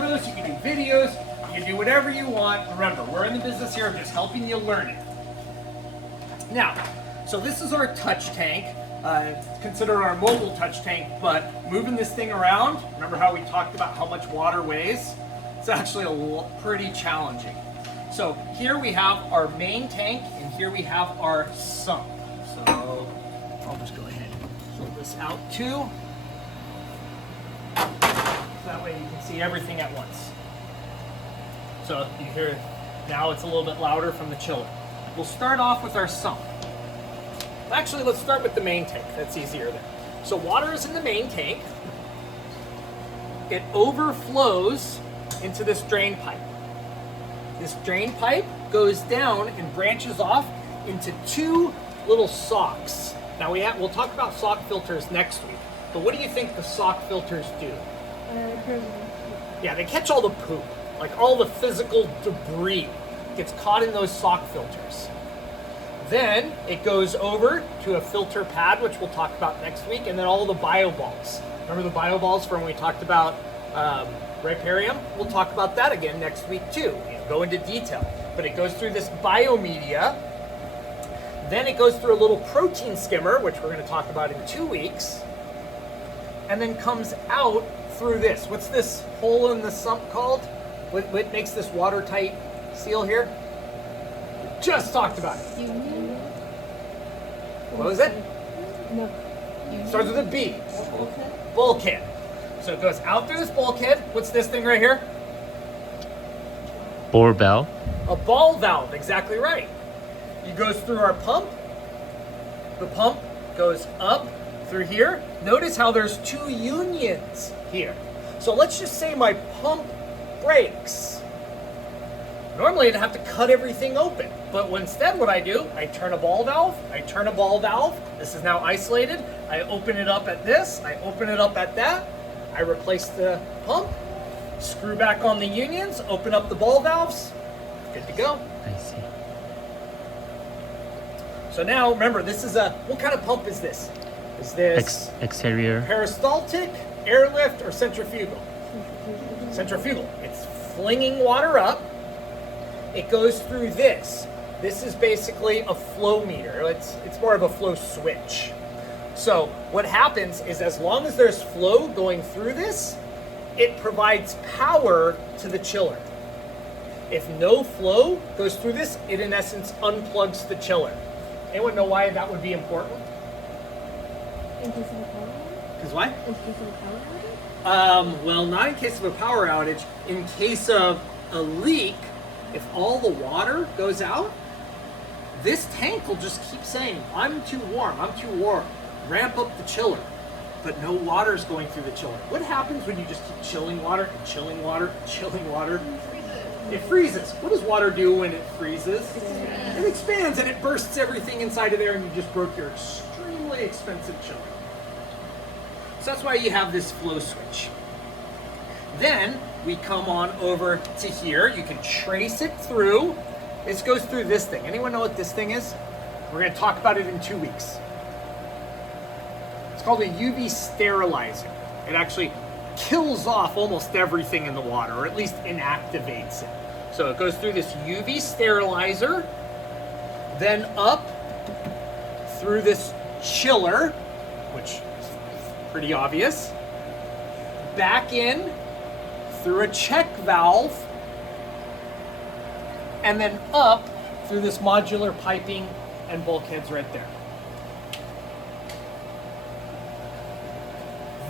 photos, you can do videos, you can do whatever you want. Remember, we're in the business here of just helping you learn it. Now, so this is our touch tank. It's considered our mobile touch tank, but moving this thing around, remember how we talked about how much water weighs? It's actually pretty challenging. So here we have our main tank, and here we have our sump. So I'll just go ahead and pull this out too. So that way you can see everything at once. So you hear, now it's a little bit louder from the chiller. We'll start off with our sump. Actually, let's start with the main tank. That's easier there. So water is in the main tank. It overflows into this drain pipe. This drain pipe goes down and branches off into two little socks. Now we'll talk about sock filters next week, but what do you think the sock filters do? Yeah, they catch all the poop, like all the physical debris gets caught in those sock filters. Then it goes over to a filter pad, which we'll talk about next week, and then all the bio balls. Remember the bio balls from when we talked about riparium? We'll talk about that again next week too. Go into detail. But it goes through this biomedia. Then it goes through a little protein skimmer, which we're going to talk about in 2 weeks. And then comes out through this. What's this hole in the sump called? What makes this watertight seal here? We just talked about it. Union? What was it? No. Starts with a B. Bulkhead. So it goes out through this bulkhead. What's this thing right here? Bore valve. A ball valve, exactly right. It goes through our pump. The pump goes up through here. Notice how there's two unions here. So let's just say my pump breaks. Normally I'd have to cut everything open, but instead what I do, I turn a ball valve, I turn a ball valve. This is now isolated. I open it up at this, I open it up at that. I replace the pump, screw back on the unions, open up the ball valves, good to go. I see. So now remember, this is what kind of pump is this? Is this Exterior. peristaltic, airlift, or centrifugal? Centrifugal. It's flinging water up. It goes through this. This is basically a flow meter. It's more of a flow switch. So what happens is as long as there's flow going through this, it provides power to the chiller. If no flow goes through this, it in essence unplugs the chiller. Anyone know why that would be important? In case of a power outage? Because why? In case of a power outage? Well, not in case of a power outage. In case of a leak, if all the water goes out, this tank will just keep saying, I'm too warm, ramp up the chiller, but no water is going through the chiller. What happens when you just keep chilling water and chilling water and chilling water? It freezes. What does water do when it freezes? It expands and it bursts everything inside of there, and you just broke your extremely expensive chiller. So that's why you have this flow switch. Then we come on over to here. You can trace it through. This goes through this thing. Anyone know what this thing is? We're going to talk about it in 2 weeks. It's called a UV sterilizer. It actually kills off almost everything in the water, or at least inactivates it. So it goes through this UV sterilizer, then up through this chiller, which is pretty obvious, back in through a check valve, and then up through this modular piping and bulkheads right there.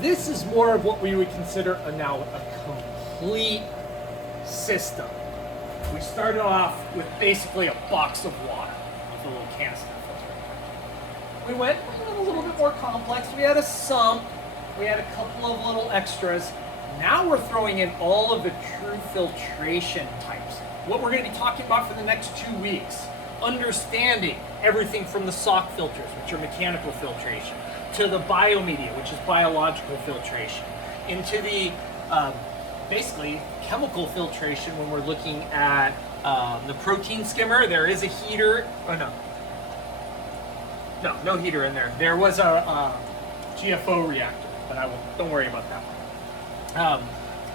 This is more of what we would consider now a complete system. We started off with basically a box of water with a little canister filter. We went a little bit more complex. We had a sump. We had a couple of little extras. Now we're throwing in all of the true filtration types. What we're going to be talking about for the next 2 weeks. Understanding everything from the sock filters, which are mechanical filtration, to the biomedia, which is biological filtration, into the basically chemical filtration when we're looking at the protein skimmer. There is a heater. Oh no heater in there. There was a GFO reactor, but don't worry about that one.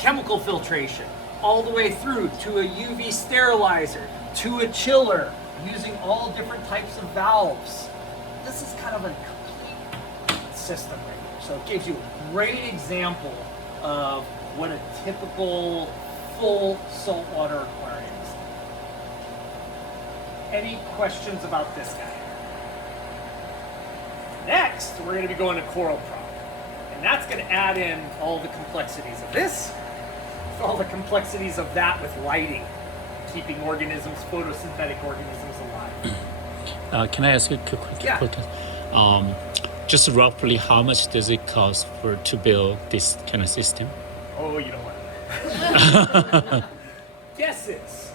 chemical filtration, all the way through to a UV sterilizer, to a chiller, using all different types of valves. This is kind of a complete system right here. So it gives you a great example of what a typical full saltwater aquarium is. Any questions about this guy? Next, we're going to be going to coral prop. And that's going to add in all the complexities of this, all the complexities of that with lighting, keeping organisms, photosynthetic organisms alive. Can I ask you a quick Yeah. question? Just roughly, how much does it cost to build this kind of system? Oh, you don't want to. Guesses.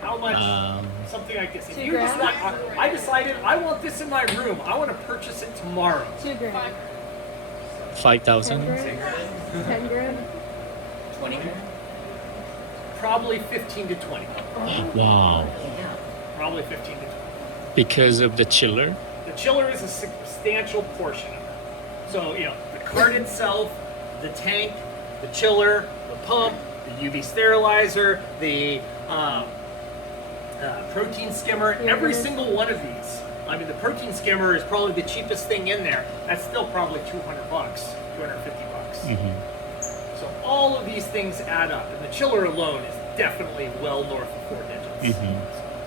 How much something like this? If you just want, I decided I want this in my room. I want to purchase it tomorrow. $2,000. 5,000? 10 grand. 20. Probably 15 to 20. Wow. Probably 15 to 20. Because of the chiller? The chiller is a substantial portion of it. So, you know, the cart itself, the tank, the chiller, the pump, the UV sterilizer, the protein skimmer, every single one of these. I mean, the protein skimmer is probably the cheapest thing in there. That's still probably $200, $250. So all of these things add up, and the chiller alone is definitely well north of 4 digits. So,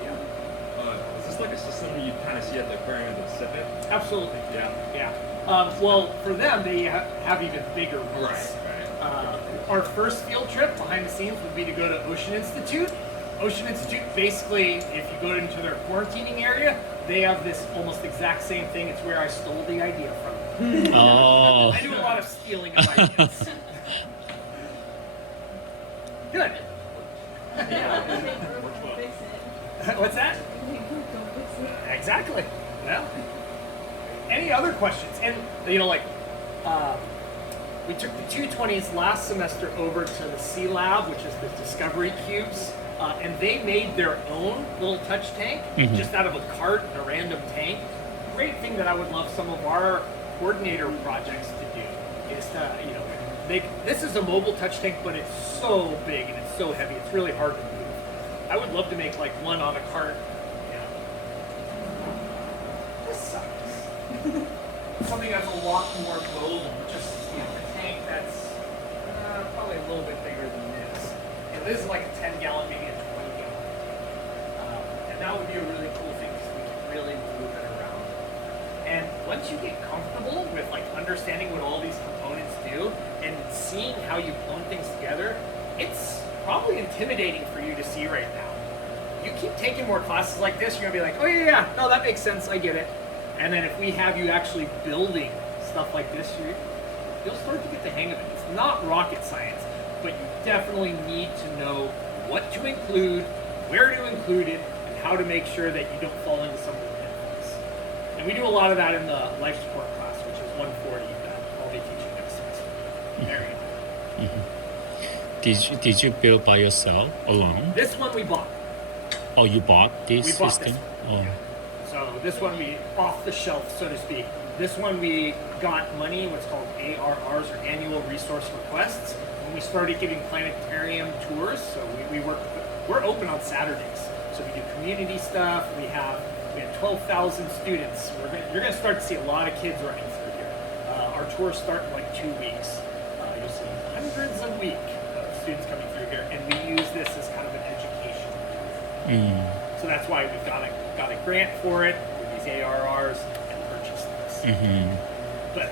yeah. Is this like a system that you kind of see at the aquarium in the Pacific? Absolutely. Yeah. Yeah. Well, for them, they have even bigger ones. Right. Our first field trip behind the scenes would be to go to Ocean Institute. Ocean Institute, basically, if you go into their quarantining area, they have this almost exact same thing. It's where I stole the idea from. Oh. I do a lot of stealing of ideas. Good. What's that? Exactly. Well, any other questions? And you know, like, we took the 220s last semester over to the Sea Lab, which is the Discovery Cubes, and they made their own little touch tank just out of a cart and a random tank. Great thing that I would love some of our coordinator projects to do is to, you know, this is a mobile touch tank, but it's so big and it's so heavy, it's really hard to move. I would love to make like one on a cart. Yeah. This sucks. Something that's a lot more mobile, just, you know, a tank that's probably a little bit bigger than this. And this is like a 10-gallon, maybe a 20-gallon. And that would be a really cool thing because we can really move it around. And once you get comfortable with like understanding what all these components do and seeing how you plumb things together, it's probably intimidating for you to see right now. You keep taking more classes like this, you're gonna be like, oh yeah, no, that makes sense, I get it. And then if we have you actually building stuff like this, you'll start to get the hang of it. It's not rocket science, but you definitely need to know what to include, where to include it, and how to make sure that you don't fall into some of the pitfalls. And we do a lot of that in the life support class, which is 140 that I'll be teaching next semester. Very good. Did you build by yourself alone? This one we bought. Oh, you bought this We bought system? this Oh. So this one we off the shelf, so to speak. This one we got money, what's called ARRs, or annual resource requests, when we started giving planetarium tours. So we're open on Saturdays. So we do community stuff. We have 12,000 students. You're gonna start to see a lot of kids running through here. Our tours start in like 2 weeks. You'll see hundreds a week of students coming through here, and we use this as kind of an education tool. So that's why we got a grant for it with these ARRs and purchased this. But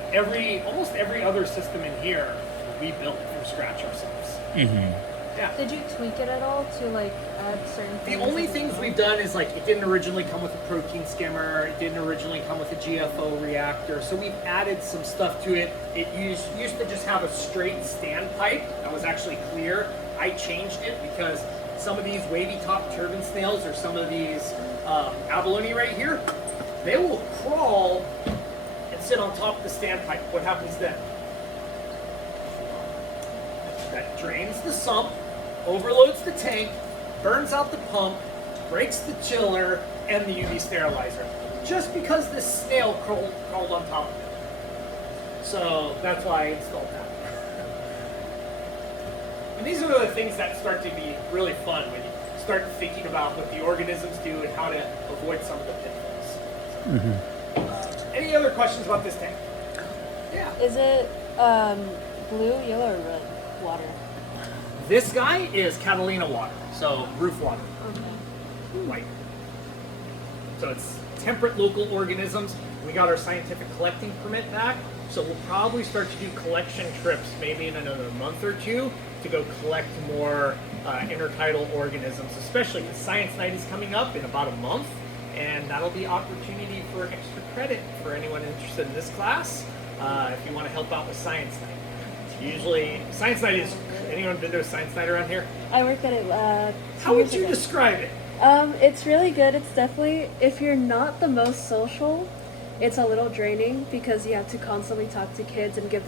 almost every other system in here we built from scratch ourselves. Yeah. Did you tweak it at all to like add certain The things? only things we've done is like it didn't originally come with a protein skimmer, it didn't originally come with a GFO reactor, so we've added some stuff to it. It used to just have a straight standpipe that was actually clear. I changed it because some of these wavy top turbine snails or some of these abalone right here, they will crawl and sit on top of the standpipe. What happens then? That drains the sump, overloads the tank, burns out the pump, breaks the chiller, and the UV sterilizer. Just because this snail crawled on top of it. So that's why I installed that. And these are the things that start to be really fun when you start thinking about what the organisms do and how to avoid some of the pitfalls. Any other questions about this tank? Yeah. Is it blue, yellow, or red water? This guy is Catalina water, so roof water, white. So it's temperate local organisms. We got our scientific collecting permit back, so we'll probably start to do collection trips maybe in another month or two to go collect more intertidal organisms, especially because Science Night is coming up in about a month, and that'll be opportunity for extra credit for anyone interested in this class if you want to help out with Science Night. Usually, Science Night is, anyone been to a Science Night around here? I work at it. How would you describe it? It's really good. It's definitely, if you're not the most social, it's a little draining because you have to constantly talk to kids and give them